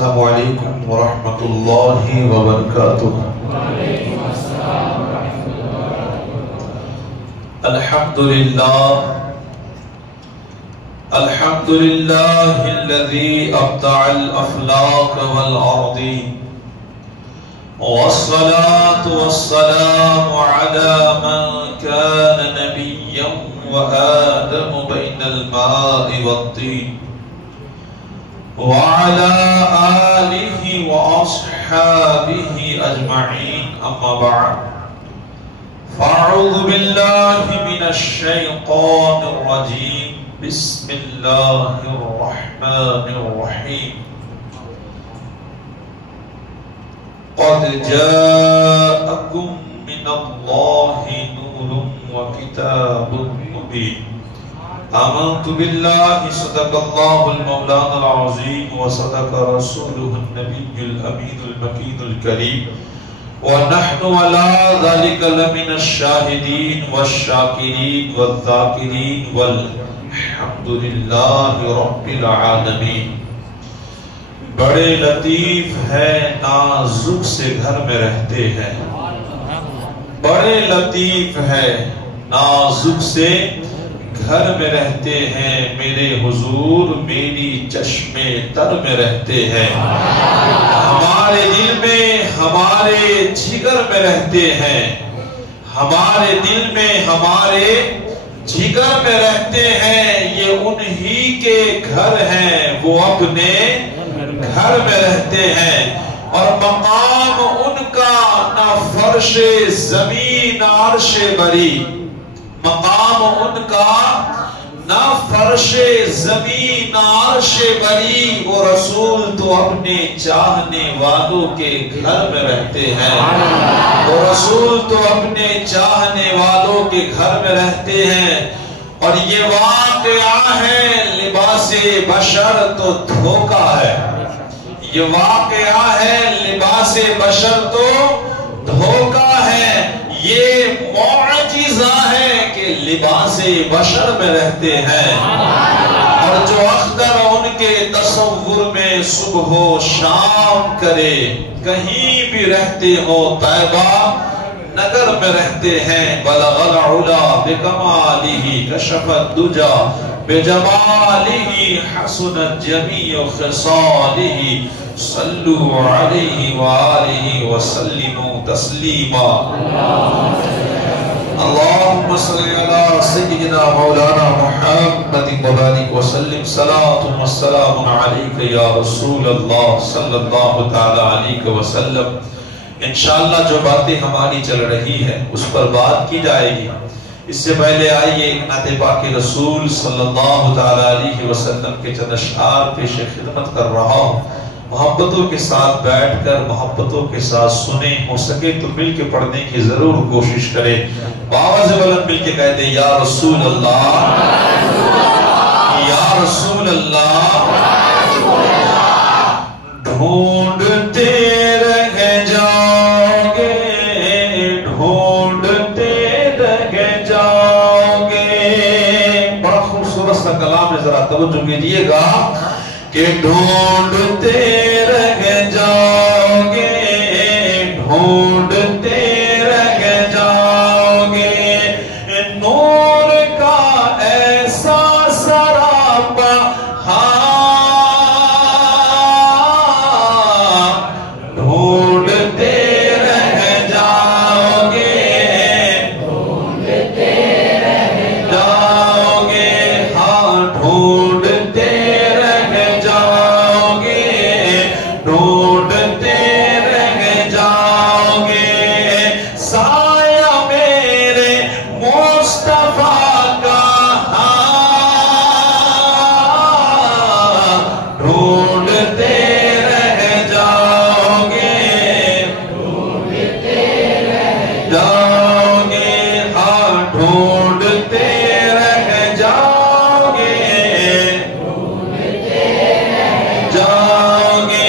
السلام علیکم ورحمۃ اللہ وبرکاتہ۔ الحمد للہ الذی ابدع الافلاک والارضین، والصلاة والسلام على من كان نبيا وآدم بين الماء والطين، وعلى آله وأصحابه أجمعين، أما بعد، فأعوذ بالله من الشيطان الرجيم، بسم الله الرحمن الرحيم۔ قد جاءكم من الله نور وكتاب مبين، آمنت بالله صدق الله المولانا العظيم وصدق رسوله النبي الأمين المكين الكريم، ونحن على ذلك لمن الشاهدين والشاكرين والذاكرين والحمد لله رب العالمين۔ بڑے لطیف ہے نازک سے گھر میں رہتے ہیں، بڑے لطیف ہے نازک سے گھر میں رہتے ہیں، میرے حضور میری چشم تر میں رہتے ہیں، ہمارے دل میں ہمارے جگر میں رہتے ہیں، ہمارے دل میں ہمارے جگر میں رہتے ہیں، یہ انہی کے گھر ہیں، وہ اپنے گھر میں رہتے ہیں، اور مقام ان کا نہ فرش زمین عرش بری، مقام ان کا نہ فرش زمین عرش بری، وہ رسول تو اپنے چاہنے والوں کے گھر میں رہتے ہیں، وہ رسول تو اپنے چاہنے والوں کے گھر میں رہتے ہیں، اور یہ واقعہ ہے لباس بشر تو دھوکہ ہے، یہ واقعہ ہے لباس بشر تو دھوکہ ہے، یہ معجزہ ہے کہ لباس بشر میں رہتے ہیں، اور جو اختر ان کے تصور میں صبح و شام کرے، کہیں بھی رہتے ہو طیبہ نگر میں رہتے ہیں، بلغ العلا بکمالہ کشف الدجا بجمالہ حسنت جمیع خصالہ، صلو علیہ وآلہ وسلموا تسلیما۔ اللہم صلی علی سیدنا مولانا محمد وبارک وسلم، صلاۃ والسلام علیک یا رسول اللہ صلی اللہ تعالی علیہ وسلم۔ انشاءاللہ جو باتیں ہماری چل رہی ہے اس پر بات کی جائے گی، اس سے پہلے آئیے نعت پاک رسول صلی اللہ تعالی علیہ وسلم کے چند اشعار پیش خدمت کر رہا ہوں، محبتوں کے ساتھ بیٹھ کر محبتوں کے ساتھ سنیں، ہو سکے تو مل کے پڑھنے کی ضرور کوشش کریں، باواز بلند مل کے کہہ دیں یا رسول اللہ، یا رسول اللہ، ڈھونڈتے رہ جاؤ گے، ڈھونڈتے رہ جاؤ گے، بڑا خوبصورت سا کلام ہے، ذرا توجہ کیجئے گا کہ ڈھونڈتے رہ جاؤ گے، ڈھونڈتے رہ جاؤ گے، نور کا ایسا سراپا ڈھونڈتے رہ جاؤ گے، ڈھونڈتے رہ جاؤ گے، ہاں ڈھونڈتے ڈھونڈتے رہ جاؤ گے، سایہ میرے مصطفیٰ کا ڈھونڈتے رہ جاؤ گے، ڈھونڈتے رہ جاؤ گے، ہاں ڈھونڈتے رہ جاؤ گے، ڈھونڈتے رہ جاؤ گے،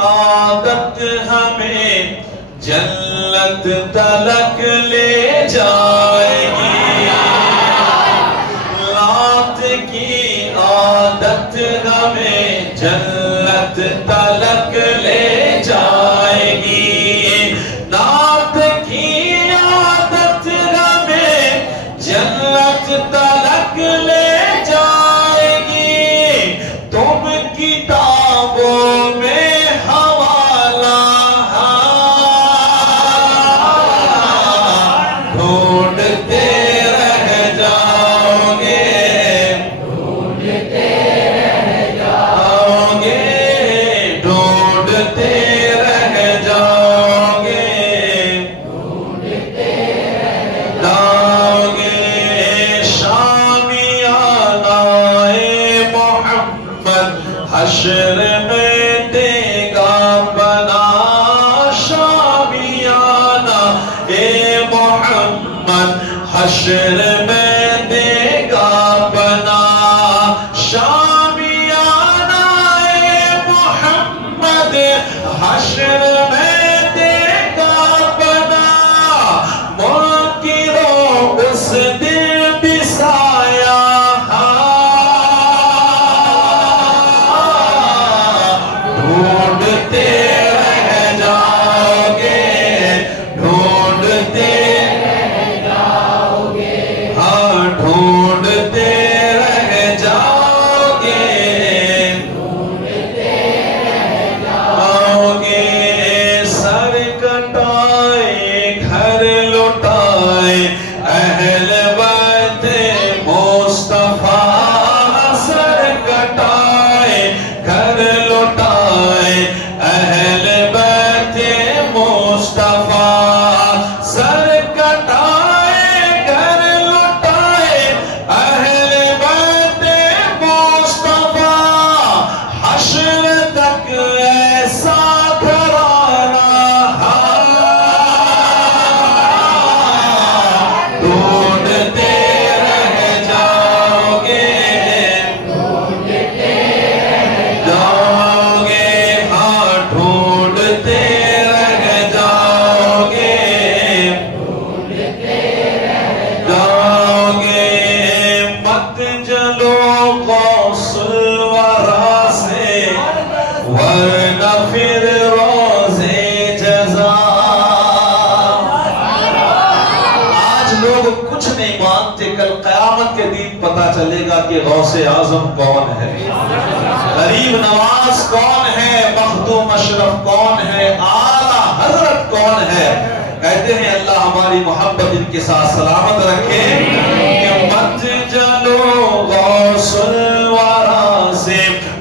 عادت ہمیں جنت تلک لے جائے گی، نعت کی عادت ہمیں جنت تلک لے جائے گی، نعت کی عادت ہمیں جنت تلک لے جائے گی، تم کتابوں میں حوالہ ڈھونڈتے رہ جاؤ گے، ڈھونڈتے رہ جاؤ گے، ڈھونڈتے رہ جاؤ گے، ڈھونڈتے رہ جاؤ گے، شامیانہ محمد حشر میں دے گا بنا، شامیانہ محمد حشر میں دے گا بنا، شامیانہ محمد حشر میں دے گا بنا، منکروں اس دن بھی سایہ ڈھونڈتے رہ جاؤ گے، ڈھونڈتے رہ جاؤ گے، ہاں ڈھونڈتے رہ جاؤ گے، ڈھونڈتے رہ جاؤ گے، سر کٹائے گھر لٹائے اہل بیت مصطفیٰ، سر کٹائے گھر لٹائے اہل بیت مصطفیٰ، سر کٹائے گھر لٹائے اہل بیت مصطفیٰ، حشر تک ایسا گھرانہ ڈھونڈتے رہ جاؤ گے، ڈھونڈتے رہ جاؤ گے، ہاں ڈھونڈتے رہ جاؤ گے، ڈھونڈتے رہ جاؤ گے، مت جلو غوث الورا سے ورنہ پھر روزے جزا، آج لوگ کچھ نہیں مانتے، کل قیامت کے دن پتا چلے گا کہ غوث اعظم کون ہے، غریب نواز کون ہے، مخدوم اشرف کون ہے، اعلیٰ حضرت کون ہے، کہتے ہیں اللہ ہماری محبت ان کے ساتھ سلامت رکھے، کہ مت جلو غوث الورا سے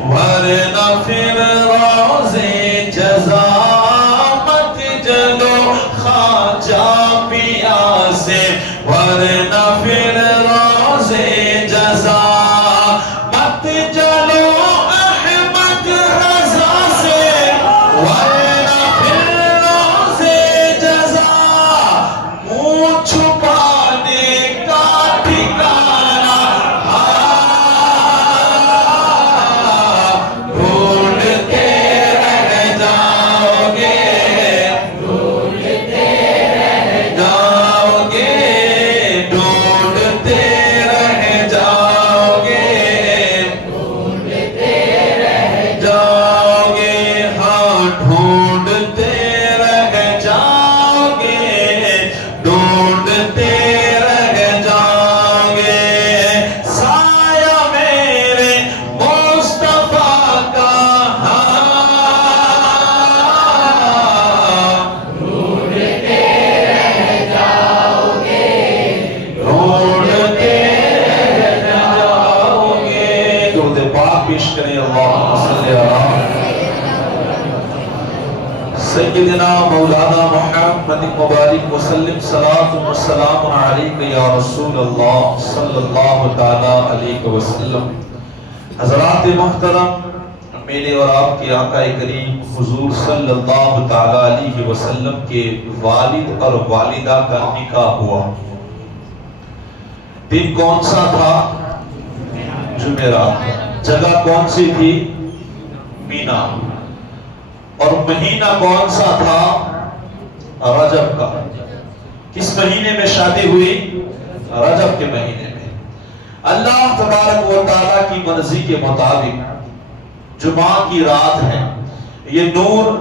ورنہ پھر روزے جزا، مت جلو خواجہ پیا سے ورنہ پھر روزے جزا، مت جلو احمد رضا سے ورنہ پھر روزے جزا، منہ چھپانے کا ٹھکانہ ڈھونڈتے رہ جاؤ گے، ڈھونڈتے رہ جاؤ گے، ڈھونڈتے رہ جاؤ گے، ڈھونڈتے رہ جاؤ گے، ہاں ڈھونڈتے رہ جاؤ گے، ڈھونڈتے رہ جاؤ گے، سایہ میرے مصطفیٰ کا ڈھونڈتے رہ جاؤ گے، ڈھونڈتے رہ جاؤ گے، درود پاک پیش کریں، اللہم صلی علی سیدنا مولانا محمد مبارک وسلم، صلاۃ و سلام علیک یا رسول اللہ صلی اللہ تعالی علیہ وسلم۔ حضرات محترم، میرے اور آپ کے آقا کریم حضور صلی اللہ تعالی علیہ وسلم کے والد اور والدہ کا نکاح ہوا، دن کون سا تھا؟ جمعرات، جگہ کون سی تھی؟ مینا، اور مہینہ کون سا تھا؟ رجب کا۔ کس مہینے میں شادی ہوئی؟ رجب کے مہینے میں۔ اللہ تبارک و تعالیٰ کی مرضی کے مطابق جمعہ کی رات ہے. یہ نور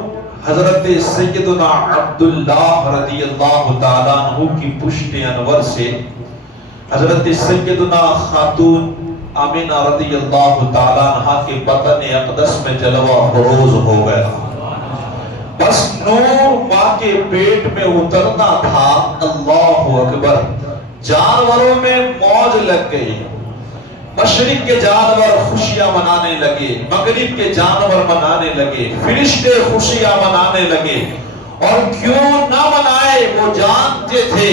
حضرت سیدنا عبداللہ رضی اللہ تعالیٰ عنہ کی پشت انور سے حضرت سیدنا خاتون آمینہ رضی اللہ تعالیٰ عنہ کے بطن اقدس میں جلوہ فروز ہو گیا. بس نور ماں کے پیٹ میں اترنا تھا. اللہ اکبر. جانوروں میں موج لگ گئی. مشرق کے جانور خوشیاں منانے لگے, مغرب کے جانور منانے لگے, فرشتے خوشیاں منانے لگے. اور کیوں نہ منائے, وہ جانتے تھے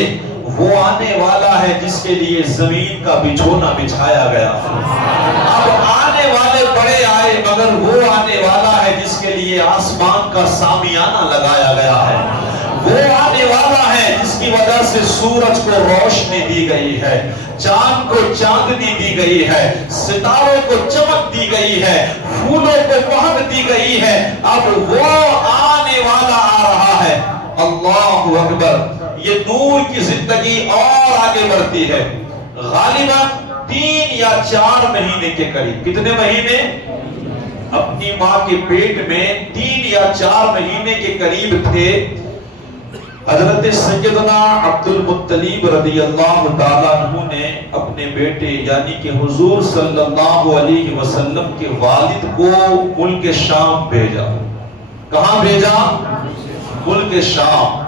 وہ آنے والا ہے جس کے لیے زمین کا بچھونا بچھایا گیا. اب آنے والے بڑے آئے, مگر وہ آنے والا ہے جس کے لیے آسمان کا سامیانہ لگایا گیا ہے. وہ آنے والا ہے جس کی وجہ سے سورج کو روشنی دی گئی ہے, چاند کو چاندنی دی گئی ہے, ستاروں کو چمک دی گئی ہے, پھولوں کو مہک دی گئی ہے. اب وہ آنے والا آ رہا ہے. اللہ اکبر. یہ نور کی زندگی اور آگے بڑھتی ہے. غالباً 3 یا 4 مہینے کے قریب. کتنے مہینے؟ اپنی ماں کے پیٹ میں 3 یا 4 مہینے کے قریب تھے. حضرت سیدنا عبد المطلب رضی اللہ تعالیٰ عنہ نے اپنے بیٹے یعنی کہ حضور صلی اللہ علیہ وسلم کے والد کو ملک شام بھیجا. کہاں بھیجا؟ ملک شام.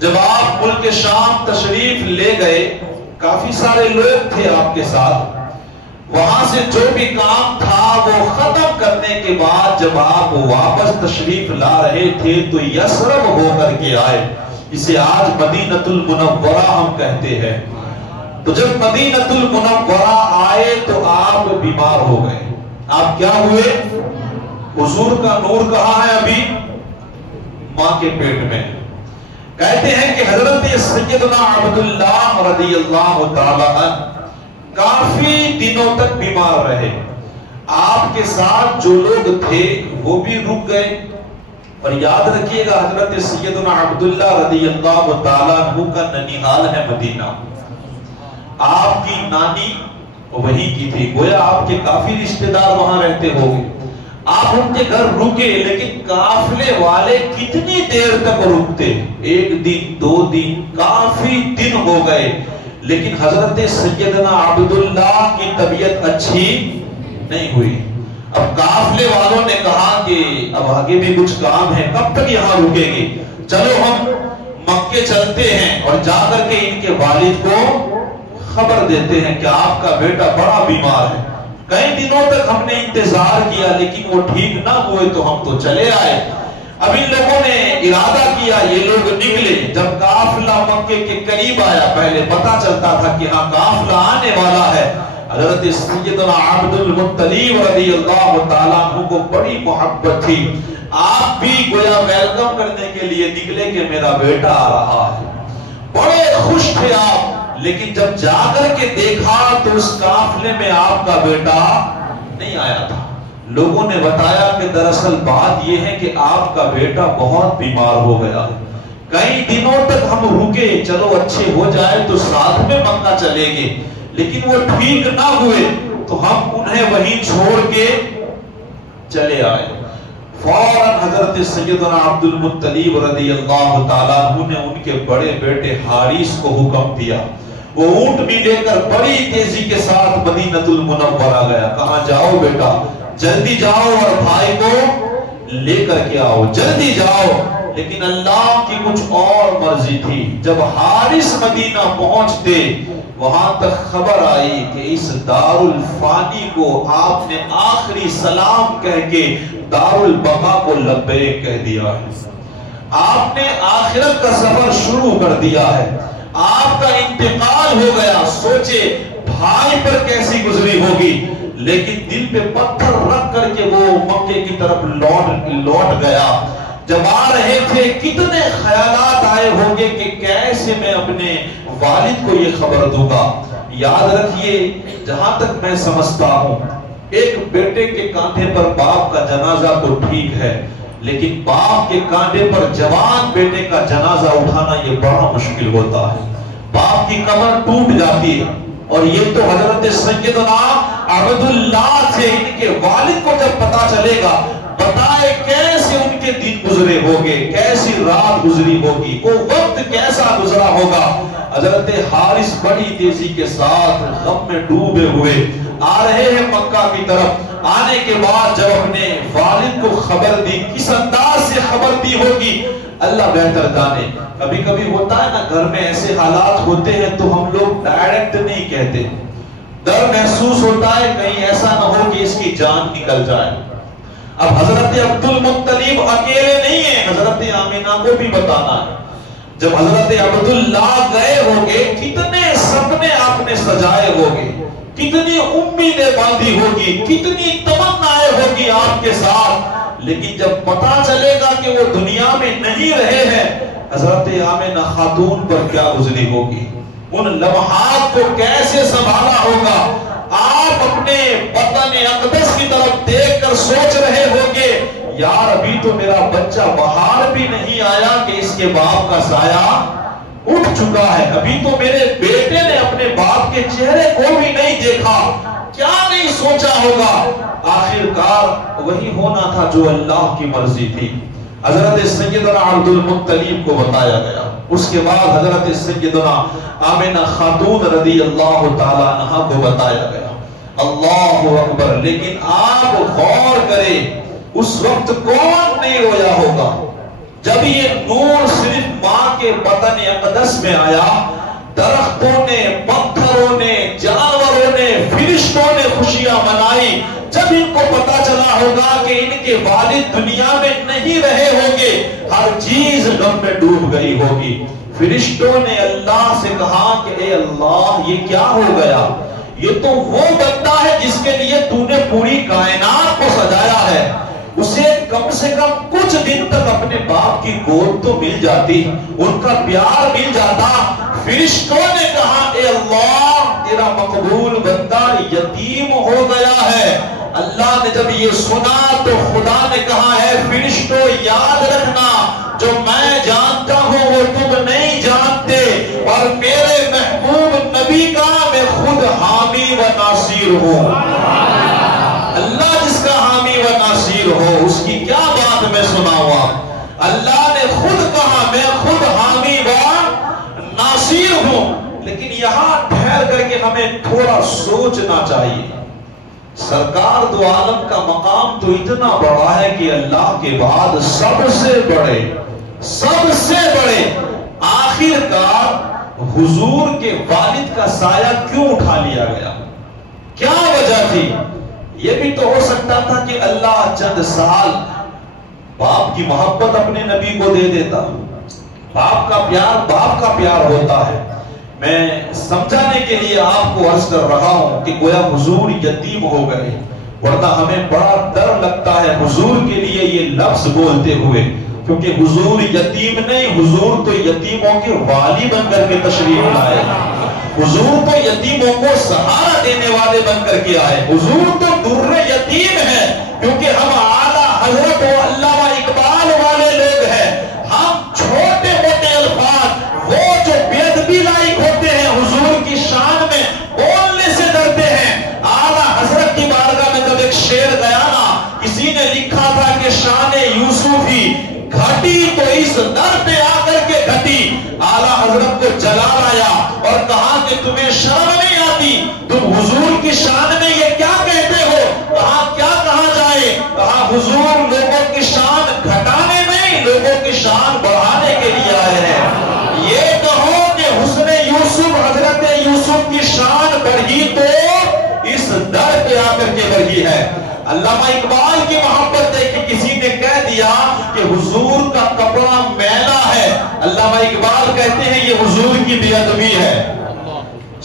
جب آپ ملک شام تشریف لے گئے, کافی سارے لوگ تھے آپ کے ساتھ. وہاں سے جو بھی کام تھا وہ ختم کرنے کے بعد جب آپ واپس تشریف لا رہے تھے تو یثرب ہو کر کے آئے. اسے آج مدینۃ المنورہ ہم کہتے ہیں. تو جب مدینۃ المنورہ آئے تو آپ بیمار ہو گئے. آپ کیا ہوئے؟ حضور کا نور کہاں ہے؟ ابھی ماں کے پیٹ میں. کہتے ہیں کہ حضرت سیدنا عبداللہ رضی اللہ تعالیٰ عنہ کافی دنوں تک بیمار رہے. آپ کے ساتھ جو لوگ تھے وہ بھی رک گئے. اور یاد رکھیے گا حضرت سیدنا عبداللہ رضی اللہ تعالیٰ عنہ کا ننیحال ہے مدینہ. آپ کی نانی وہی کی تھی. گویا آپ کے کافی رشتہ دار وہاں رہتے ہوگے. آپ ان کے گھر رکے, لیکن قافلے والے کتنی دیر تک رکتے؟ 1 دن 2 دن, کافی دن ہو گئے. لیکن حضرت سیدنا عبداللہ کی طبیعت اچھی نہیں ہوئی. اب قافلے والوں نے کہا کہ اب آگے بھی کچھ کام ہے, کب تک یہاں رکیں گے, چلو ہم مکے چلتے ہیں اور جا کر کے ان کے والد کو خبر دیتے ہیں کہ آپ کا بیٹا بڑا بیمار ہے. کئی دنوں تک ہم نے انتظار کیا لیکن وہ ٹھیک نہ ہوئے تو ہم تو چلے آئے. اب ان لوگوں نے ارادہ کیا, یہ لوگ نکلے. جب قافلہ مکے کے قریب آیا, پہلے پتا چلتا تھا کہ ہاں قافلہ آنے والا ہے. حضرت سیدنا عبد المطلب رضی اللہ تعالیٰ عنہ کو بڑی محبت تھی. آپ بھی گویا ویلکم کرنے کے لیے نکلے کہ میرا بیٹا آ رہا ہے. بڑے خوش تھے آپ. لیکن جب جا کر کے دیکھا تو اس قافلے میں آپ کا بیٹا نہیں آیا تھا. لوگوں نے بتایا کہ دراصل بات یہ ہے کہ آپ کا بیٹا بہت بیمار ہو گیا. کئی دنوں تک ہم رکے, چلو اچھے ہو جائے تو ساتھ میں مکہ چلے گے, لیکن وہ ٹھیک نہ ہوئے تو ہم انہیں وہیں چھوڑ کے چلے آئے. فوراً حضرت سیدنا عبد المطلب رضی اللہ تعالیٰ عنہ نے ان کے بڑے بیٹے حارث کو حکم دیا. وہ اونٹ بھی لے کر بڑی تیزی کے ساتھ مدینۃ المنورہ گیا. کہاں جاؤ بیٹا, جلدی جاؤ اور بھائی کو لے کر کے آؤ, جلدی جاؤ. لیکن اللہ کی کچھ اور مرضی تھی. جب حارث مدینہ پہنچتے وہاں تک خبر آئی کہ اس دار الفانی کو آپ نے آخری سلام کہہ کے دار البقا کو لبیک کہہ دیا ہے. آپ نے آخرت کا سفر شروع کر دیا ہے. آپ کا انتقال ہو گیا. سوچے بھائی پر کیسی گزری ہوگی, لیکن دل پہ پتھر رکھ کر کے وہ مکے کی طرف لوٹ گیا. جب آ رہے تھے کتنے خیالات آئے ہوں گے کہ کیسے میں اپنے والد کو یہ خبر دوں گا. یاد رکھیے, جہاں تک میں سمجھتا ہوں, ایک بیٹے کے کاندھے پر باپ کا جنازہ تو ٹھیک ہے, لیکن باپ کے کاندھے پر جوان بیٹے کا جنازہ اٹھانا یہ بڑا مشکل ہوتا ہے. باپ کی کمر ٹوٹ جاتی ہے. اور یہ تو حضرت سیدنا عبداللہ سے ان کے والد کو جب پتا چلے گا، بتائے کیسے ان کے دن گزرے ہوگے، کیسی رات گزری ہوگی، وہ وقت کیسا گزرا ہوگا۔ حضرت حارث بڑی تیزی کے ساتھ غم میں ڈوبے ہوئے آ رہے ہیں مکہ کی طرف۔ آنے کے بعد جب اپنے والد کو خبر دی، کس انداز سے خبر دی ہوگی اللہ بہتر جانے۔ کبھی کبھی ہوتا ہے نا، گھر میں ایسے حالات ہوتے ہیں تو ہم لوگ ڈائریکٹ نہیں کہتے، ڈر محسوس ہوتا ہے کہیں ایسا نہ ہو کہ اس کی جان نکل جائے۔ اب حضرت عبد المطلب اکیلے نہیں ہیں، حضرت آمینہ کو بھی بتانا ہے۔ جب حضرت عبداللہ گئے ہوگے، کتنے سپنے آپ نے سجائے ہوگے، کتنی امیدیں باندھی ہوگی، کتنی تمنائیں ہوگی آپ کے ساتھ، لیکن جب پتا چلے گا کہ وہ دنیا میں نہیں رہے ہیں، حضرت آمینہ خاتون پر کیا گزری ہوگی، ان لمحات کو کیسے سنبھالا ہوگا۔ آپ اپنے وطن اقدس کی طرف دیکھ کر سوچ رہے ہوگے، یار ابھی تو میرا بچہ باہر بھی نہیں آیا کہ اس کے باپ کا سایہ اٹھ چکا ہے، ابھی تو میرے بیٹے نے اپنے باپ کے چہرے کو بھی نہیں دیکھا، کیا نہیں سوچا ہوگا۔ آخر کار وہی ہونا تھا جو اللہ کی مرضی تھی۔ حضرت سیدنا عبد المطلب کو بتایا گیا، اس کے بعد حضرت سیدنا آمنہ خاتون رضی اللہ تعالیٰ عنہا کو بتایا گیا۔ اللہ اکبر! لیکن آپ غور کریں، اس وقت کون نہیں رویا ہوگا جب یہ نور صرف ماں کے بطن اقدس میں آیا؟ درختوں نے، پتھروں نے، جانوروں نے، فرشتوں نے خوشیاں منائی۔ جب ان کو پتا چلا ہوگا کہ ان کے والد دنیا میں نہیں رہے ہوں گے، ہر چیز غم میں ڈوب گئی ہوگی۔ فرشتوں نے اللہ سے کہا کہ اے اللہ، یہ کیا ہو گیا؟ یہ تو وہ بندہ ہے جس کے لیے تو نے پوری کائنات کو سجایا ہے، اسے کم سے کم کچھ دن تک اپنے باپ کی گود تو مل جاتی، ان کا پیار مل جاتا۔ فرشتوں نے کہا اے اللہ، تیرا مقبول بندہ یتیم ہو گیا ہے۔ اللہ نے جب یہ سنا تو خدا نے کہا ہے فرشتوں یاد رکھنا، جو میں جانتا ہوں وہ تم نہیں جانتے، اور میرے محبوب نبی کا میں خود حامی و ناصر ہوں۔ اللہ جس کا حامی و ناصر ہو، اس کی کیا بات میں سناؤں؟ اللہ نے خود کہا میں خود حامی و ناصر ہوں۔ لیکن یہاں ٹھہر کر کے ہمیں تھوڑا سوچنا چاہیے۔ سرکار دو عالم کا مقام تو اتنا بڑا ہے کہ اللہ کے بعد سب سے بڑے آخر کار حضور کے والد کا سایہ کیوں اٹھا لیا گیا؟ کیا وجہ تھی؟ یہ بھی تو ہو سکتا تھا کہ اللہ چند سال باپ کی محبت اپنے نبی کو دے دیتا۔ باپ کا پیار ہوتا ہے۔ میں سمجھانے کے لیے آپ کو عرض کر رہا ہوں کہ گویا حضور یتیم ہو گئے، ورنہ ہمیں بڑا ڈر لگتا ہے حضور کے لیے یہ لفظ بولتے ہوئے، کیونکہ حضور یتیم نہیں، حضور تو یتیموں کے والی بن کر کے تشریف لائے، حضور تو یتیموں کو سہارا دینے والے بن کر کے آئے، حضور تو در یتیم ہے، کیونکہ ہم اعلیٰ حضرت و علامہ اقبال والے لوگ ہیں۔ ہم چھوٹے موٹے الفاظ وہ جو بے ادبی لائق ہوتے ہیں حضور کی شان میں بولنے سے ڈرتے ہیں۔ اعلیٰ حضرت کی بارگاہ میں جب ایک شعر گیا نا، کسی نے لکھا تھا کہ شان یوسفی گھٹی تو اس در پہ آ کر کے گھٹی۔ اعلیٰ حضرت کو جلال آیا اور کہا کہ تمہیں شرم نہیں آتی، تم حضور کی شان میں یہ کیا کہتے ہو؟ کہا کیا کہا جائے؟ کہا حضور لوگوں کی شان گھٹانے نہیں، لوگوں کی شان بڑھانے کے لیے آئے ہیں۔ یہ کہو کہ حسن یوسف، حضرت یوسف کی شان بڑھی تو اس در پہ آ کر کے بڑھی ہے۔ علامہ اقبال کی محبت ہے کہ کسی نے کہہ دیا کہ حضور کا کپڑا میلا ہے، علامہ اقبال کہتے ہیں یہ حضور کی بے ادبی ہے۔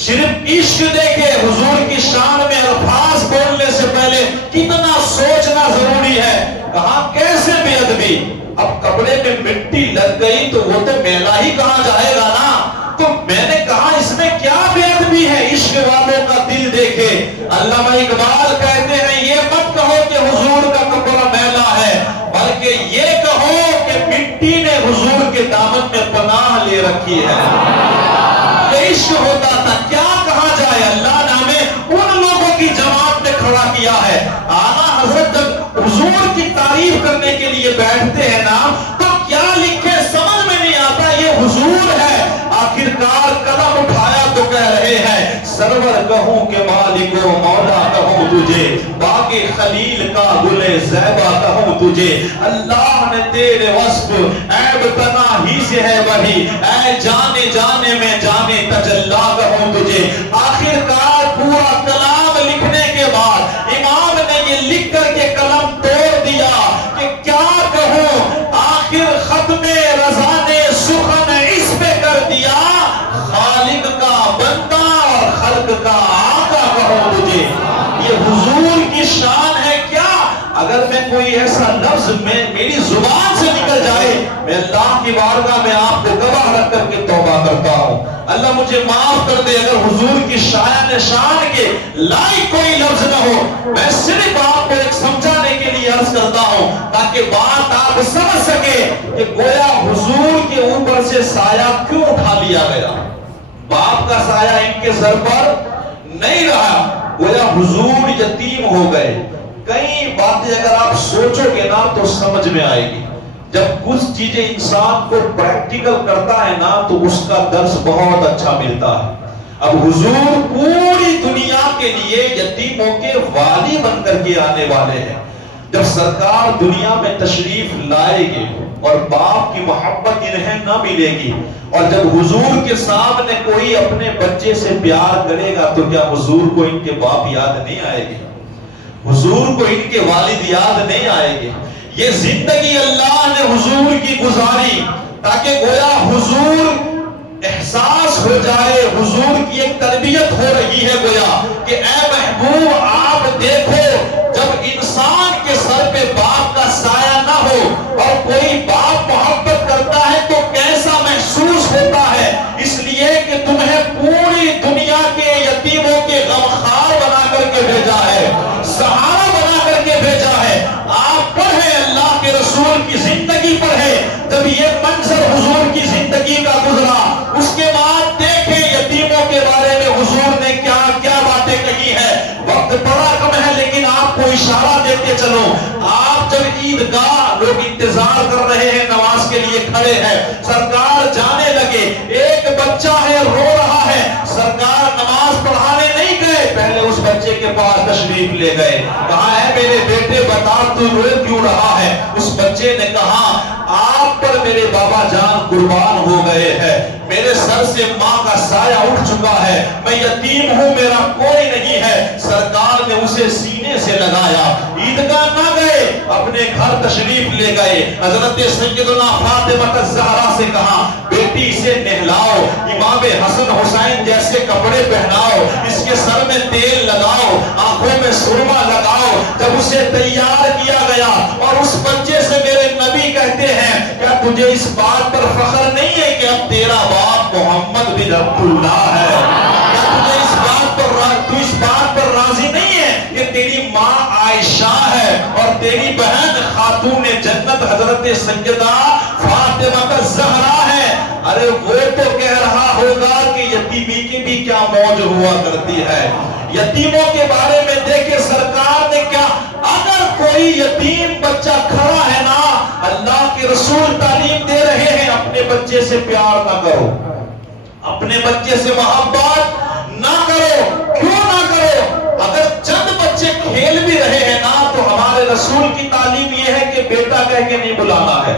صرف عشق دیکھے، حضور کی شان میں الفاظ بولنے سے پہلے کتنا سوچنا ضروری ہے۔ کہا کیسے بے ادبی؟ اب کپڑے میں مٹی لگ گئی تو وہ تو میلا ہی کہا جائے گا نا۔ تو میں نے کہا اس میں کیا بے ادبی ہے؟ عشق والوں کا دل دیکھے۔ علامہ اقبال کہتے ہیں یہ مت کہو کہ حضور کا کپڑا میلا ہے، بلکہ یہ کہو کہ مٹی نے حضور کے دامن میں پناہ لے رکھی ہے۔ یہ عشق ہوتا تھا، کیا کہا جائے؟ اللہ نے ہمیں ان لوگوں کی جماعت کرنے کے لیے بیٹھتے ہیں نا تو کیا لکھے سمجھ میں نہیں آتا، یہ حضور ہے۔ آخرکار قدم اٹھایا تو کہہ رہے ہیں سرور کہوں کہ مالک و مولا کہوں تجھے، باغ خلیل کا گل زیبا کہوں تجھے، اللہ نے تیرے وصف عیب تنا ہی سے ہے وہی، اے جانے جانے میں جانے تجلا کہوں تجھے۔ آخرکار پورا کلام لکھنے کے بعد امام نے یہ لکھ کر کے قلم توڑ دیا کہ کیا کہوں، آخر ختم رضا نے سخن اس پہ کر دیا، خالق کا بندہ اور خلق کا آقا کہوں تجھے۔ یہ حضور کی شان ہے کیا؟ اگر میں کوئی ایسا لفظ میری زبان سے نکل جائے، میں اللہ کی بارگاہ میں آپ کو گواہ رکھ کر کے توبہ کرتا ہوں، اللہ مجھے معاف کر دے اگر حضور کی شان کے لائق کوئی لفظ نہ ہو۔ میں صرف آپ کو ایک سمجھانے کے لیے عرض کرتا ہوں تاکہ بات آپ سمجھ سکے کہ گویا حضور کے اوپر سے سایہ کیوں اٹھا لیا گیا۔ باپ کا سایہ ان کے سر پر نہیں رہا، گویا حضور یتیم ہو گئے۔ کئی باتیں اگر آپ سوچو گے نا تو سمجھ میں آئے گی۔ جب کچھ چیزیں انسان کو پریکٹیکل کرتا ہے نا تو اس کا درس بہت اچھا ملتا ہے۔ اب حضور پوری دنیا کے لیے یتیموں کے والی بن کر کے آنے والے ہیں۔ جب سرکار دنیا میں تشریف لائے گی اور باپ کی محبت انہیں نہ ملے گی، اور جب حضور کے سامنے کوئی اپنے بچے سے پیار کرے گا تو کیا حضور کو ان کے باپ یاد نہیں آئے گی؟ حضور کو ان کے والد یاد نہیں آئے گے؟ یہ زندگی اللہ نے حضور کی گزاری تاکہ گویا حضور احساس ہو جائے، حضور کی ایک تربیت ہو رہی ہے گویا کہ اے محبوب آپ دیکھو جب انسان کے سر پہ باپ کا سایہ نہ ہو اور کوئی باپ محبت کرتا ہے تو کیسا محسوس ہوتا ہے، اس لیے کہ تمہیں پوری دنیا کے یتیموں کے غمخوار بنا کر کے بھیجا ہے، سہارا بنا کر کے بھیجا ہے۔ آپ پڑھیں اللہ کے رسول کی زندگی پڑھیں، جب یہ منظر حضور کی زندگی کا گزرا اس کے بعد دیکھیں یتیموں کے بارے میں حضور نے کیا کیا باتیں کہی ہے۔ وقت بڑا کم ہے لیکن آپ کو اشارہ دیتے چلو، آپ جب عیدگاہ لوگ انتظار کر رہے ہیں نماز کے لیے کھڑے ہیں، سرکار جانے لگے، ایک بچہ ہے رو رہا ہے، سرکار نماز پڑھانے نہیں گئے، پہلے اس بچے کے پاس تشریف لے گئے، کہا ہے میرے بیٹے بتا تو رو کیوں رہا ہے؟ اس بچے نے کہا آپ پر میرے بابا جان قربان ہو گئے ہیں، میرے سر سے ماں کا سایہ اٹھ چکا ہے، میں یتیم ہوں، میرا کوئی نہیں ہے۔ سرکار نے اسے سینے سے لگایا، عیدگاہ نہ گئے، اپنے گھر تشریف لے گئے، حضرت سیدنا فاطمہ الزہرا سے کہا بیٹی اسے نہلاؤ، امام حسن حسین جیسے کپڑے پہناؤ، اس کے سر میں تیل لگاؤ، آنکھوں میں سرما لگاؤ۔ جب اسے تیار کیا گیا اور اس بچے سے میرے نبی کہتے ہیں کیا تجھے اس بات پر فخر نہیں ہے کہ اب تیرا باپ محمد بن عبد اللہ ہے؟ کیا تجھے اس بات پر راضی نہیں ہے کہ تیری ماں عائشہ ہے اور تیری بہن خاتون جنت حضرت سیدہ فاطمہ الزہرا ہے؟ ارے وہ تو کہہ رہا ہوگا کہ یتیمی کی بھی کیا موج ہوا کرتی ہے۔ یتیموں کے بارے میں دیکھیں سرکار نے کیا، اگر کوئی یتیم بچہ کھڑا ہے نا، اللہ کے رسول تعلیم دے رہے ہیں اپنے بچے سے پیار نہ کرو، اپنے بچے سے محبت نہ کرو۔ کیوں نہ کرو؟ اگر چند بچے کھیل بھی رہے ہیں نا تو ہمارے رسول کی تعلیم یہ ہے کہ بیٹا کہہ کے نہیں بلانا ہے،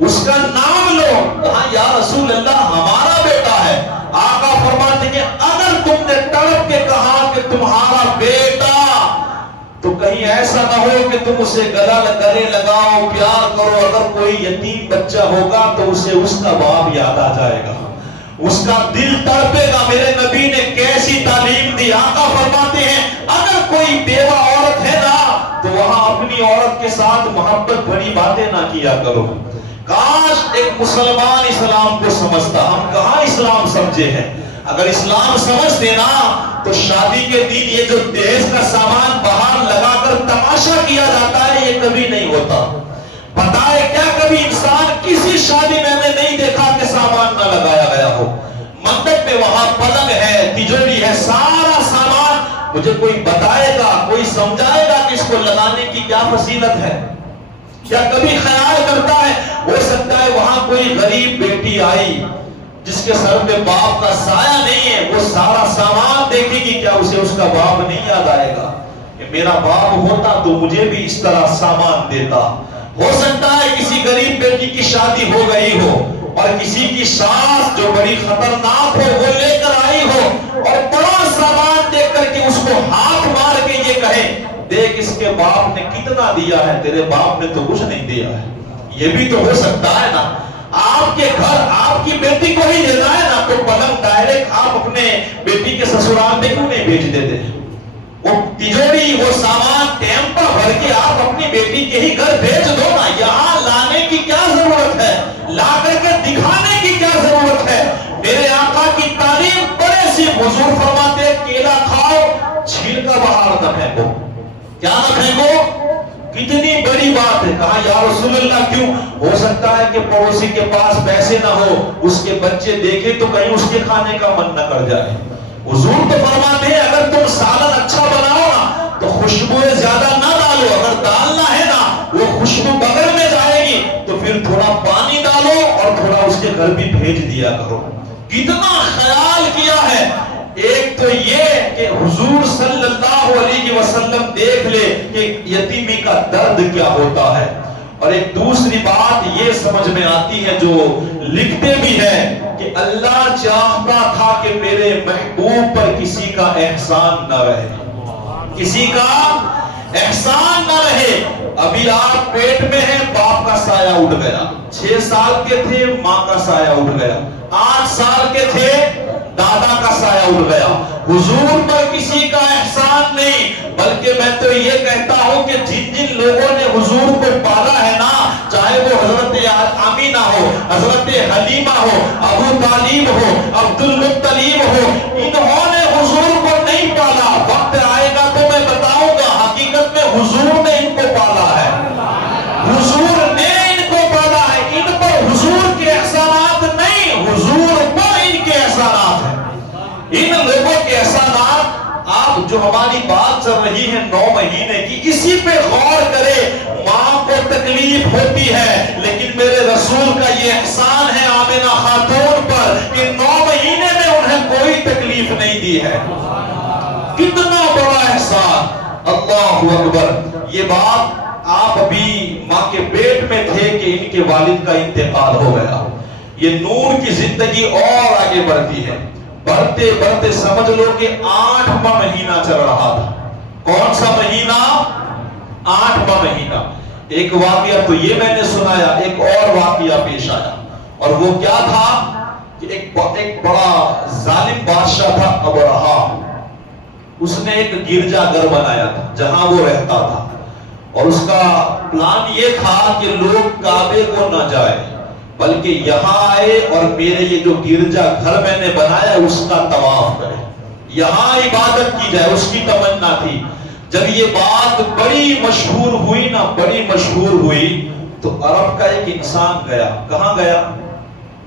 اس کا نام لو، کہا یا رسول اللہ ہمارا بیٹا ہے۔ آقا فرماتے کہ اگر تم نے تڑپ کے کہا کہ تمہارا بیٹا، تو کہیں ایسا نہ ہو کہ تم اسے گلے لگاؤ، پیار کرو، اگر کوئی یتیم بچہ ہوگا تو اسے اس کا باپ یاد آ جائے گا، اس کا دل تڑپے گا۔ میرے نبی نے کیسی تعلیم دی، آقا فرماتے ہیں اگر کوئی بیوہ عورت ہے نا تو وہاں اپنی عورت کے ساتھ محبت بھری باتیں نہ کیا کرو۔ کاش ایک مسلمان اسلام کو سمجھتا، ہم کہاں اسلام سمجھے ہیں؟ اگر اسلام سمجھتے نا تو شادی کے دن یہ جو دہیج کا سامان باہر لگا کر تماشا کیا جاتا ہے یہ کبھی نہیں ہوتا۔ بتائے کیا کبھی انسان کسی شادی میں نے نہیں دیکھا کہ سامان نہ لگایا گیا ہو؟ منڈپ میں وہاں پلنگ ہے، تجوری ہے، سارا سامان، مجھے کوئی بتائے گا، کوئی سمجھائے گا کہ اس کو لگانے کی کیا فضیلت ہے؟ کیا کبھی خیال کرتا ہے ہو سکتا ہے وہاں کوئی غریب بیٹی آئی جس کے سر پہ باپ کا سایہ نہیں ہے، وہ سارا سامان دیکھے گی، کیا اسے اس کا باپ نہیں یاد آئے گا کہ میرا باپ ہوتا تو مجھے بھی اس طرح سامان دیتا؟ ہو سکتا ہے کسی غریب بیٹی کی شادی ہو گئی ہو اور کسی کی ساس جو بڑی خطرناک ہو وہ لے کر آئی ہو اور بڑا سامان دیکھ کر کے اس کو ہاتھ مار کے یہ کہے دیکھ اس کے باپ نے کتنا دیا ہے، تیرے باپ نے تو کچھ نہیں دیا ہے۔ یہ بھی تو ہو سکتا ہے نا، آپ کے گھر آپ کی بیٹی کو ہی دینا ہے نا، تو پلنگ ڈائریکٹ آپ اپنے بیٹی کے سسرال میں کیوں نہیں بھیج دیتے؟ وہ تجوری وہ سامان ٹیمپا بھر کے آپ اپنی بیٹی کے ہی گھر بھیج دو نا، یہاں لانے کی کیا ضرورت ہے؟ لا کر کے دکھانے کی کیا ضرورت ہے؟ میرے آقا کی تعلیم بڑے سی، حضور فرماتے کیلا کھاؤ چھیلکا باہر نہ پھینکو، کیا نہ پھینکو؟ کتنی بڑی بات ہے۔ کہا یا رسول اللہ کیوں؟ ہو سکتا ہے کہ پڑوسی کے پاس پیسے نہ ہو، اس کے بچے دیکھے تو کہیں اس کے کھانے کا من نہ کر جائے۔ حضور تو فرماتے ہیں اگر تم سالن اچھا بناؤ نا تو خوشبوئیں زیادہ نہ ڈالو، اگر ڈالنا ہے نا وہ خوشبو بغل میں جائے گی تو پھر تھوڑا پانی ڈالو اور تھوڑا اس کے گھر بھی بھیج دیا کرو۔ کتنا خیال کیا ہے۔ ایک تو یہ کہ حضور صلی اللہ علیہ وسلم دیکھ لے کہ یتیمی کا درد کیا ہوتا ہے، اور ایک دوسری بات یہ سمجھ میں آتی ہے جو لکھتے بھی ہیں کہ اللہ چاہتا تھا کہ میرے محبوب پر کسی کا احسان نہ رہے، کسی کا احسان نہ رہے۔ ابھی آپ پیٹ میں ہیں، باپ کا سایہ اٹھ گیا، 6 سال کے تھے ماں کا سایہ اٹھ گیا، 8 سال کے تھے دادا کا سایہ اٹھ گیا۔ حضور پر کسی کا احسان نہیں، بلکہ میں تو یہ کہتا ہوں کہ جن جن لوگوں نے حضور کو پالا ہے نا، چاہے وہ حضرت آمینہ ہو، حضرت حلیمہ ہو، ابو طالب ہو، عبد المطلب ہو، انہوں نے حضور کو نہیں پالا۔ وقت آئے گا تو میں بتاؤں گا حقیقت میں حضور نے ان کو پالا ہے، حضور نے ان کو پالا ہے۔ ان پر حضور کے احسانات نہیں، حضور پر ان کے احسانات ہیں۔ ان لوگوں کے احسانات آپ جو ہماری بات چل رہی ہے 9 مہینے کی، اسی پہ غور کرے۔ ماں کو تکلیف ہوتی ہے لیکن میرے رسول کا یہ احسان ہے آمنہ خاتون پر کہ 9 مہینے میں انہیں کوئی تکلیف نہیں دی ہے۔ کتنا بڑا احسان، اللہ اکبر۔ یہ بات آپ ابھی ماں کے پیٹ میں تھے کہ ان کے والد کا انتقال ہو گیا۔ یہ نور کی زندگی اور آگے بڑھتی ہے، بڑھتے بڑھتے سمجھ لو کہ 8واں مہینہ چل رہا تھا۔ کون سا مہینہ؟ 8واں مہینہ۔ ایک واقعہ تو یہ میں نے سنایا، ایک اور واقعہ پیش آیا، اور وہ کیا تھا کہ ایک بڑا ظالم بادشاہ تھا ابرہا۔ اس نے ایک گرجا گھر بنایا تھا جہاں وہ رہتا تھا، اور اس کا پلان یہ تھا کہ لوگ کعبے کو نہ جائیں بلکہ یہاں آئے اور میرے یہ جو گرجا گھر میں نے بنایا اس کا طواف کرے، یہاں عبادت کی جائے، اس کی تمنا تھی۔ جب یہ بات بڑی مشہور ہوئی نا، بڑی مشہور ہوئی، تو عرب کا ایک انسان گیا۔ کہاں گیا؟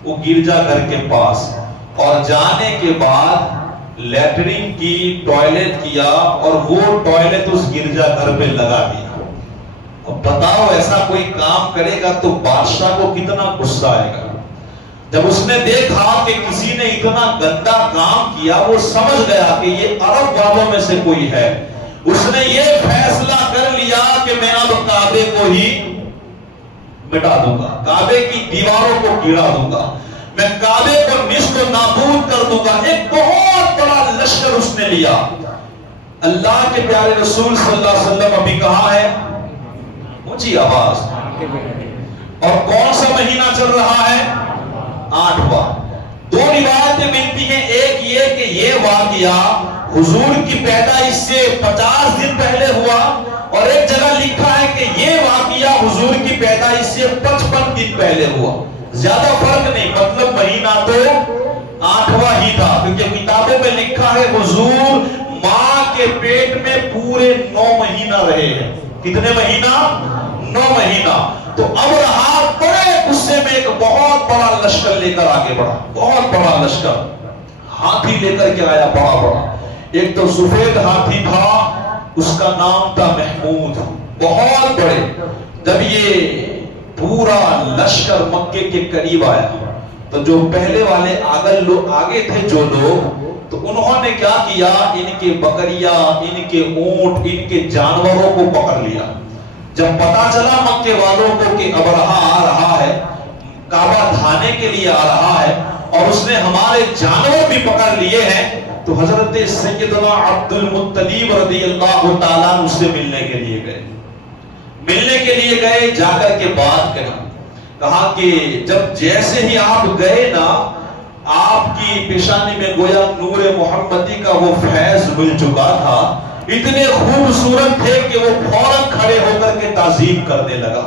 وہ گرجا گھر کے پاس، اور جانے کے بعد لیٹرین کی، ٹوائلٹ کیا، اور وہ ٹوائلٹ اس گرجا گھر پہ لگا دیا۔ اب بتاؤ ایسا کوئی کام کرے گا تو بادشاہ کو کتنا غصہ آئے گا۔ جب اس نے دیکھا کہ کسی نے اتنا گندا کام کیا، وہ سمجھ گیا کہ یہ عرب والوں میں سے کوئی ہے۔ اس نے یہ فیصلہ کر لیا کہ میں اب کعبے کو ہی مٹا دوں گا، کعبے کی دیواروں کو گرا دوں گا، میں کعبے کو نیست و نابود کر دوں گا۔ ایک بہت بڑا لشکر اس نے لیا۔ اللہ کے پیارے رسول صلی اللہ علیہ وسلم ابھی کہا ہے اونچی آواز، اور کون سا مہینہ چل رہا ہے؟ 8واں۔ 2 روایتیں ملتی ہیں، ایک یہ کہ یہ واقعہ حضور کی پیدائش سے 50 دن پہلے ہوا، اور ایک جگہ لکھا ہے کہ یہ واقعہ حضور کی پیدائش سے 55 دن پہلے ہوا۔ زیادہ فرق نہیں، مطلب مہینہ تو 8واں ہی تھا، کیونکہ کتابوں میں لکھا ہے حضور ماں کے پیٹ میں پورے 9 مہینہ رہے ہیں۔ کتنے مہینہ؟ 9 مہینہ۔ تو ابرہا بڑے غصے میں ایک بہت بڑا لشکر لے کر آگے بڑھا، بہت بڑا لشکر، ہاتھی لے کر کے آیا بڑا بڑا۔ ایک تو سفید ہاتھی تھا، اس کا نام تھا محمود، بہت بڑے۔ جب یہ پورا لشکر مکے کے قریب آیا تو جو پہلے والے آگے تھے جو لوگ، تو انہوں نے کیا کیا، ان کے بکریاں، ان کے اونٹ، ان کے جانوروں کو پکڑ لیا۔ جب پتا چلا مکے والوں کو کہ ابرہہ آ رہا ہے، کعبہ ڈھانے کے لیے آ رہا ہے اور اس نے ہمارے جانور بھی پکڑ لیے ہیں، تو حضرت سیدنا عبد المطلب رضی اللہ تعالیٰ عنہ سے ملنے کے لیے گئے، جا کر کے بات کہی، کہا کہ جب جیسے ہی آپ گئے نا، آپ کی پیشانی میں گویا نور محمدی کا وہ فیض مل چکا تھا، اتنے خوبصورت تھے کہ وہ فوراً کھڑے ہو کر کے تعظیم کرنے لگا۔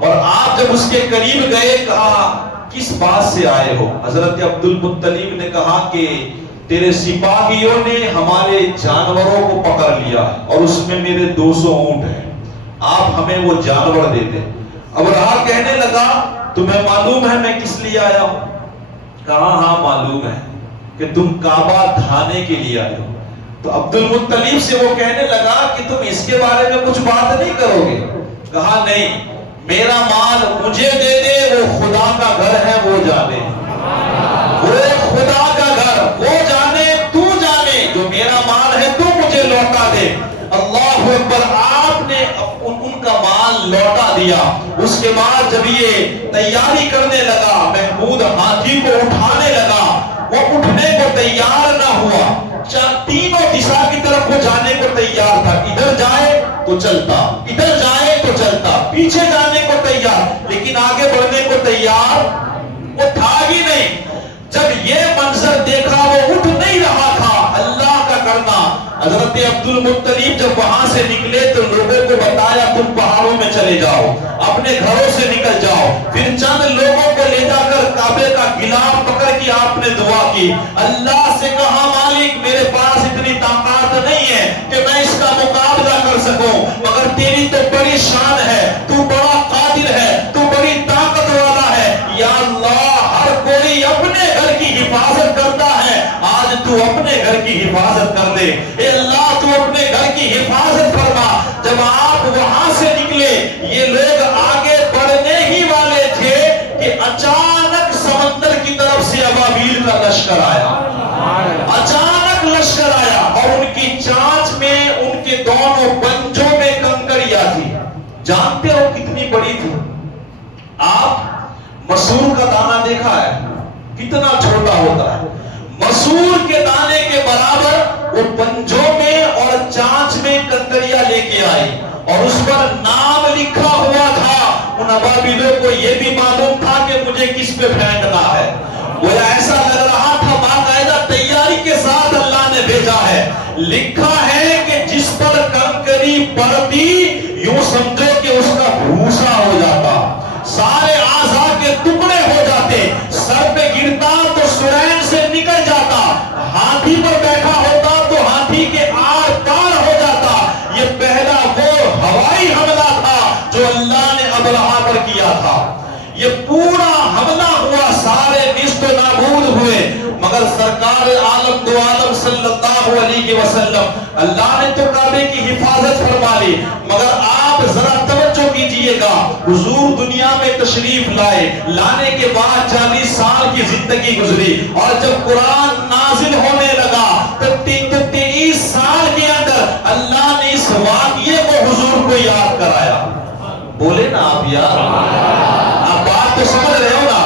اور آپ جب اس کے قریب گئے، کہا کس بات سے آئے ہو؟ حضرت عبد المطلب نے کہا کہ تیرے سپاہیوں نے ہمارے جانوروں کو پکڑ لیا اور اس میں میرے 200 اونٹ ہیں، آپ ہمیں وہ جانور دے دیں۔ ابرہہ کہنے لگا تمہیں معلوم ہے میں کس لیے آیا ہوں؟ کہا ہاں معلوم ہے کہ تم کعبہ ڈھانے کے لیے آئے ہو۔ تو عبد المطلب سے وہ کہنے لگا کہ تم اس کے بارے میں کچھ بات نہیں کرو گے؟ کہا نہیں، میرا مال مجھے دے دے، وہ خدا کا گھر ہے وہ جانے، وہ خدا کا گھر وہ جانے، تو جانے، جو میرا مال ہے تو مجھے لوٹا دے۔ اللہ اکبر، آپ نے ان کا مال لوٹا دیا۔ اس کے بعد جب یہ تیاری کرنے لگا، محمود ہاتھی کو اٹھانے لگا، وہ اٹھنے کو تیار نہ ہوا، تینوں دشا کی طرف وہ جانے کو تیار تھا، ادھر جائے تو چلتا، ادھر جائے تو چلتا، پیچھے جانے کو تیار، لیکن آگے بڑھنے کو تیار وہ تھا ہی نہیں۔ جب یہ منظر دیکھا، وہ اٹھ نہیں رہا تھا، اللہ کا کرنا۔ حضرت عبد المطلب جب وہاں سے نکلے تو لوگوں کو بتایا تم پہاڑوں میں چلے جاؤ، اپنے گھروں سے نکل جاؤ۔ پھر چند لوگوں کو لے جا کر کعبے کا غلاف پکڑ کے آپ نے دعا کی، اللہ سے کہا مالک میرے پاس اتنی طاقت نہیں ہے کہ میں اس کا مقابلہ کر سکوں، مگر تیری تو بڑی شان ہے، تو بڑا قادر ہے، تو بڑی طاقت والا ہے، یا اللہ ہر کوئی اپنے گھر کی حفاظت کرتا ہے، آج تو اپنے گھر کی حفاظت کر دے، اے اللہ تو اپنے گھر کی حفاظت فرما۔ جب آپ وہاں سے نکلے، یہ لوگ آگے بڑھنے ہی والے تھے کہ اچانک سمندر کی طرف سے ابابیل کا لشکر آیا، اچانک لشکر آیا، اور ان کی چانچ میں ان کے دونوں پنجوں میں کنکریاں تھی۔ جانتے ہو کتنی بڑی تھی؟ آپ مسور کا دانہ دیکھا ہے کتنا چھوٹا ہوتا ہے، مسور کے دانے کے برابر وہ پنجوں میں اور چانچ میں کنکریاں لے کے آئی، اور اس پر نام لکھا ہوا تھا۔ ان ابابیلوں کو یہ بھی معلوم تھا کہ مجھے کس پہ پھینکنا ہے، وہ ایسا لگ رہا تھا باقاعدہ تیاری کے ساتھ اللہ نے بھیجا ہے۔ لکھا ہے کہ جس پر کنکری پڑتی یوں سمجھو کہ اس کا بھوسا ہو جاتا، سارے اعضاء کے ٹکڑے ہو جاتے، سر پہ گرتا تو سرین سے نکل جاتا، ہاتھی پر بیٹھا ہوتا تو ہاتھی کے آر پار ہو جاتا۔ یہ پہلا وہ ہوائی حملہ تھا جو اللہ نے ابرہہ پر کیا تھا۔ یہ پورا حملہ ہوا، سارے نیست و نابود ہوئے، مگر سرکار عالم دو عالم صلی اللہ علیہ وسلم، اللہ نے تو کعبے کی حفاظت فرما لی، مگر آپ ذرا توجہ کیجئے گا، حضور دنیا میں تشریف لائے، لانے کے بعد 40 سال کی زندگی گزری، اور جب قرآن نازل ہونے لگا تو 23 سال کے اندر اللہ نے اس واقعے کو حضور کو یاد کرایا۔ بولے نا آپ یار، آپ بات تو سمجھ رہے ہو نا؟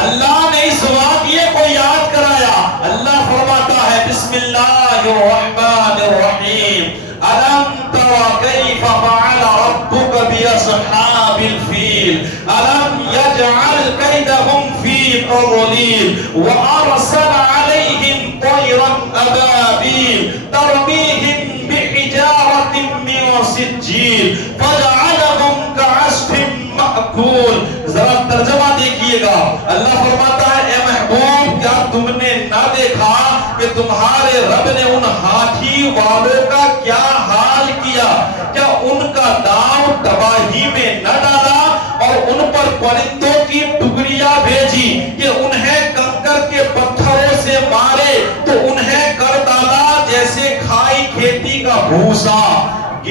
اللہ نے اس واقعے کو یاد کرایا۔ اللہ فرماتا ہے بسم اللہ الرحمن الرحیم، أَلَمْ تَرَ كَيْفَ فَعَلَ رَبُّكَ بِأَصْحَابِ الْفِيلِ أَلَمْ يَجْعَلْ كَيْدَهُمْ فِي تَضْلِيلٍ وَأَرْسَلَ عَلَيْهِمْ طَيْرًا أَبَابِيلَ تَرْمِيهِمْ بِحِجَارَةٍ مِّن سِجِّيلٍ فَجَعَلَهُمْ كَعَصْفٍ مَّأْكُولٍ۔ ذرا ترجمہ دیکھیے گا، اللہ فرماتا ہے اے محبوب کیا تم نے نہ دیکھا کہ تمہارے رب نے ان ہاتھی والوں کا کیا حال کیا؟ کیا ان کا داؤ تباہی میں نہ ڈالا اور ان پر پرندوں کی ٹکڑیاں بھیجی کہ انہیں کنکر کے پتھروں سے مارے تو انہیں کر ڈالا جیسے کھائی کھیتی کا بھوسا۔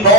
9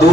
2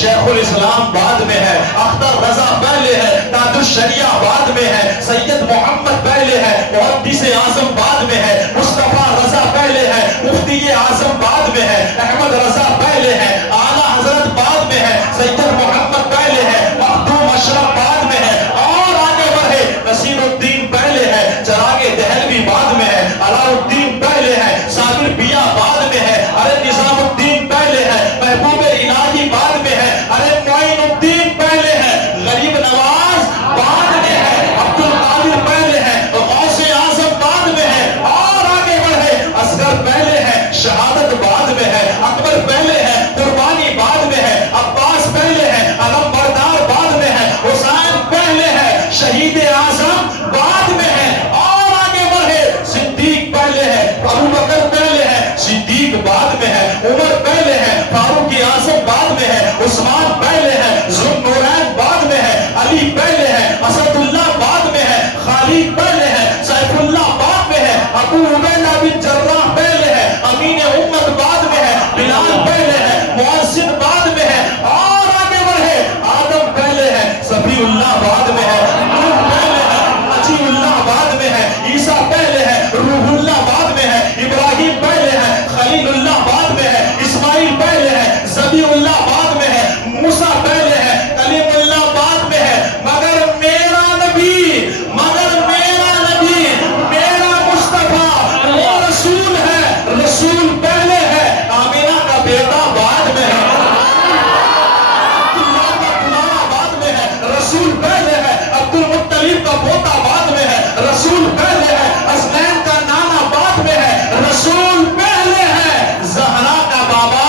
شیخ الاسلام بعد میں ہے، اختر رضا پہلے ہے، تاج الشریعہ بعد میں ہے، سید محمد پہلے ہے، محدث اعظم بعد میں ہے، مصطفیٰ رضا پہلے ہے، مفتی اعظم بعد میں ہے، احمد رضا پہلے ہے، اعلیٰ حضرت بعد میں ہے، سید محمد پہلے ہے، مخدوم اشرف بعد میں ہے، اور آگے بڑھے نصیر الدین پہلے ہے، چراغ دہلوی بعد میں ہے، علاء الدین پہلے ہے، صابر بیا بعد میں ہے، ارے نظام الدین پہلے ہے، محبوب الہی بعد میں ہے، ارے معین الدین پہلے ہے، غریب نواز بعد میں ہے، عبد القادر پہلے ہے، غوث اعظم بعد میں ہے، اور آگے بڑھے اصغر پہلے ہے، شہادت بعد میں ہے، اکبر پہلے ہے، قربانی بعد میں ہے، عباس پہلے ہے، علم بردار بعد میں ہے، حسین پہلے ہے، شہید اعظم بعد میں ہے، اور آگے بڑھے صدیق پہلے ہے، ابو بکر پہلے ہے، صدیق بعد میں ہے، عمر پہلے ہے، فاروق اعظم بعد میں ہے، عثمان پہلے ہے، ذوالنورین بعد میں ہے، علی پہلے ہے، اسد اللہ بعد میں ہے، خالد پہلے ہے، سیف اللہ بعد میں ہے، ابو عبیدہ بن جراح پہلے ہے، امین امت بعد میں ہے، بلال پہلے ہے، مؤذن بعد میں ہے، اور آگے بڑھے آدم پہلے ہے، صفی اللہ بعد میں ہے، نوح پہلے ہے، نجی اللہ بعد میں ہے، عیسیٰ پہلے ہے، روح اللہ بعد میں ہے، ابراہیم پہلے ہے، خلیل اللہ بعد میں ہے، اسماعیل پہلے ہے، ذبیح اللہ بعد میں ہے، موسیٰ پہلے ہے، کلیم اللہ بعد میں ہے، مگر میرا نبی میرا مصطفیٰ وہ رسول ہے، رسول پہلے ہے، آمینہ کا بیٹا بعد میں ہے، عبداللہ کا غلام بعد میں ہے، رسول پہلے ہے، عبد المطلب کا پوتا بعد میں ہے، رسول پہلے ہے، حسنین کا نانا بعد میں ہے، رسول پہلے ہے، زہرا کا بابا،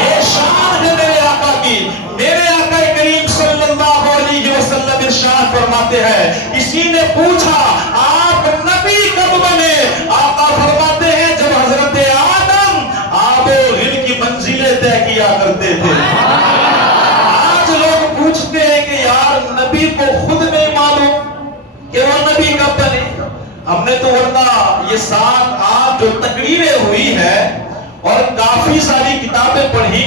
یہ شان ہے میرے آقا کی، میرے آقا کریم صلی اللہ علیہ وسلم ارشاد فرماتے ہیں، کسی نے پوچھا آپ نبی کب بنے؟ آقا فرماتے ہیں جب حضرت آدم آب و غل کی منزلیں طے کیا کرتے تھے۔ آج لوگ پوچھتے ہیں کہ یار نبی کو خود نہیں معلوم کہ وہ نبی کب بنے؟ ہم نے تو ورنہ یہ 7-8 جو تقریریں ہوئی ہے اور کافی ساری کتابیں پڑھی،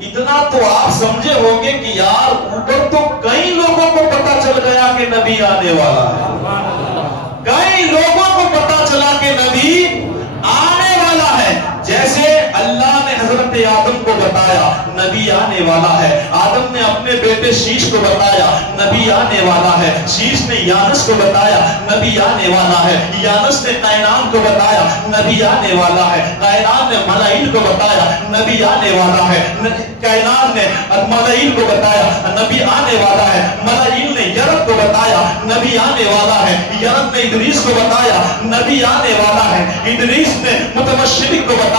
اتنا تو آپ سمجھے ہوں گے کہ یار اوپر تو کئی لوگوں کو پتا چل گیا کہ نبی آنے والا ہے، کئی لوگوں کو پتا چلا کہ نبی آنے والا ہے۔ جیسے اللہ نے حضرت آدم کو بتایا نبی آنے والا ہے، آدم نے اپنے بیٹے شیش کو بتایا نبی آنے والا ہے، شیش نے یانس کو بتایا نبی آنے والا ہے، یانس نے قینان کو بتایا نبی آنے والا ہے، قینان نے ملائیل کو بتایا نبی آنے والا ہے، قینان نے ملائیل کو بتایا نبی آنے والا ہے، ملائیل نے یرب کو بتایا نبی آنے والا ہے، یرب نے ادریس کو بتایا نبی آنے والا ہے، ادریس نے متبشرک کو بتایا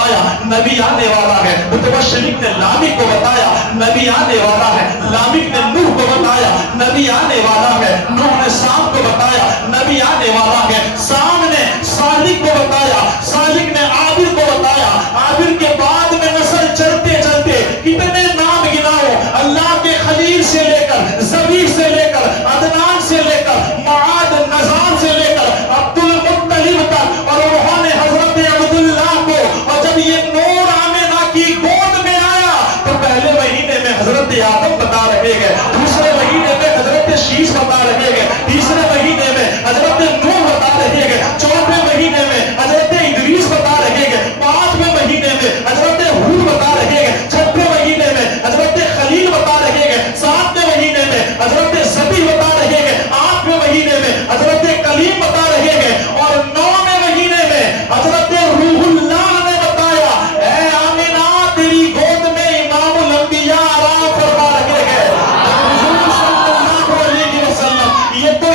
نبی آنے والا ہے، متبشرک نے لامک کو بتایا نبی آنے والا ہے، لامک نے نوح کو بتایا نبی آنے والا ہے، نوح نے سام کو بتایا نبی آنے والا ہے، سام نے صالح کو بتایا، صالح نے عابر کو بتایا، عابر کے بعد میں نسل چلتے چلتے کتنے نام گناؤ، اللہ کے خلیل سے لے کر زبیر سے لے کر عدنان سے لے کر معاد نظام سے لے کر عبد المطلب تک، اور انہوں نے حضرت عبداللہ کو، اور جب یہ نور آمنہ کی گود میں آیا تو پہلے مہینے میں حضرت آدم بتا رہے گئے، دوسرے مہینے میں حضرت شیش بتا رہے گئے، تیسرے مہینے میں حضرت نوح بتا رہے گئے، چوتھے مہینے میں حضرت ادریس بتا رہے گئے، پانچویں مہینے میں حضرت ہود بتا رہے گئے، چھٹے مہینے میں حضرت خلیل بتا رہے گئے، ساتویں مہینے میں حضرت ذبیح بتا رہے گئے، آٹھویں مہینے میں حضرت کلیم بتا رہے گئے، اور 9ویں مہینے میں حضرت روح اللہ نے بتایا اے آمینہ تیری گود میں امام الانبیاء آرام فرما رہے گئے۔ حضور صلی اللہ علیہ وسلم یہ تو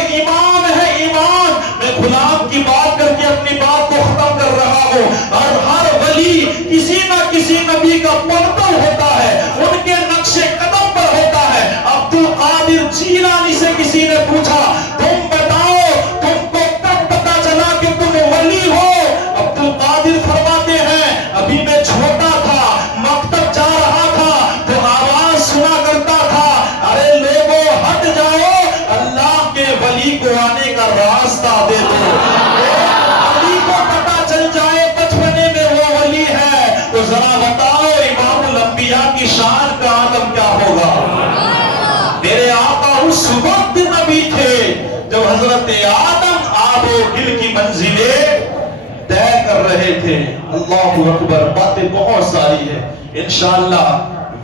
کر رہے تھے. اللہ اکبر، باتیں بہت ساری ہیں. انشاءاللہ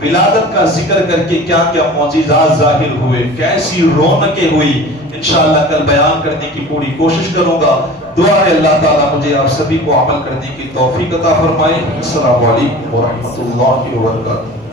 ولادت کا ذکر کر کے کیا کیا معجزات ظاہر ہوئے، کیسی رونقیں ہوئی، انشاءاللہ کل بیان کرنے کی پوری کوشش کروں گا. دعا ہے اللہ تعالیٰ مجھے آپ سبھی کو عمل کرنے کی توفیق عطا فرمائے. السلام علیکم ورحمۃ اللہ وبرکاتہ.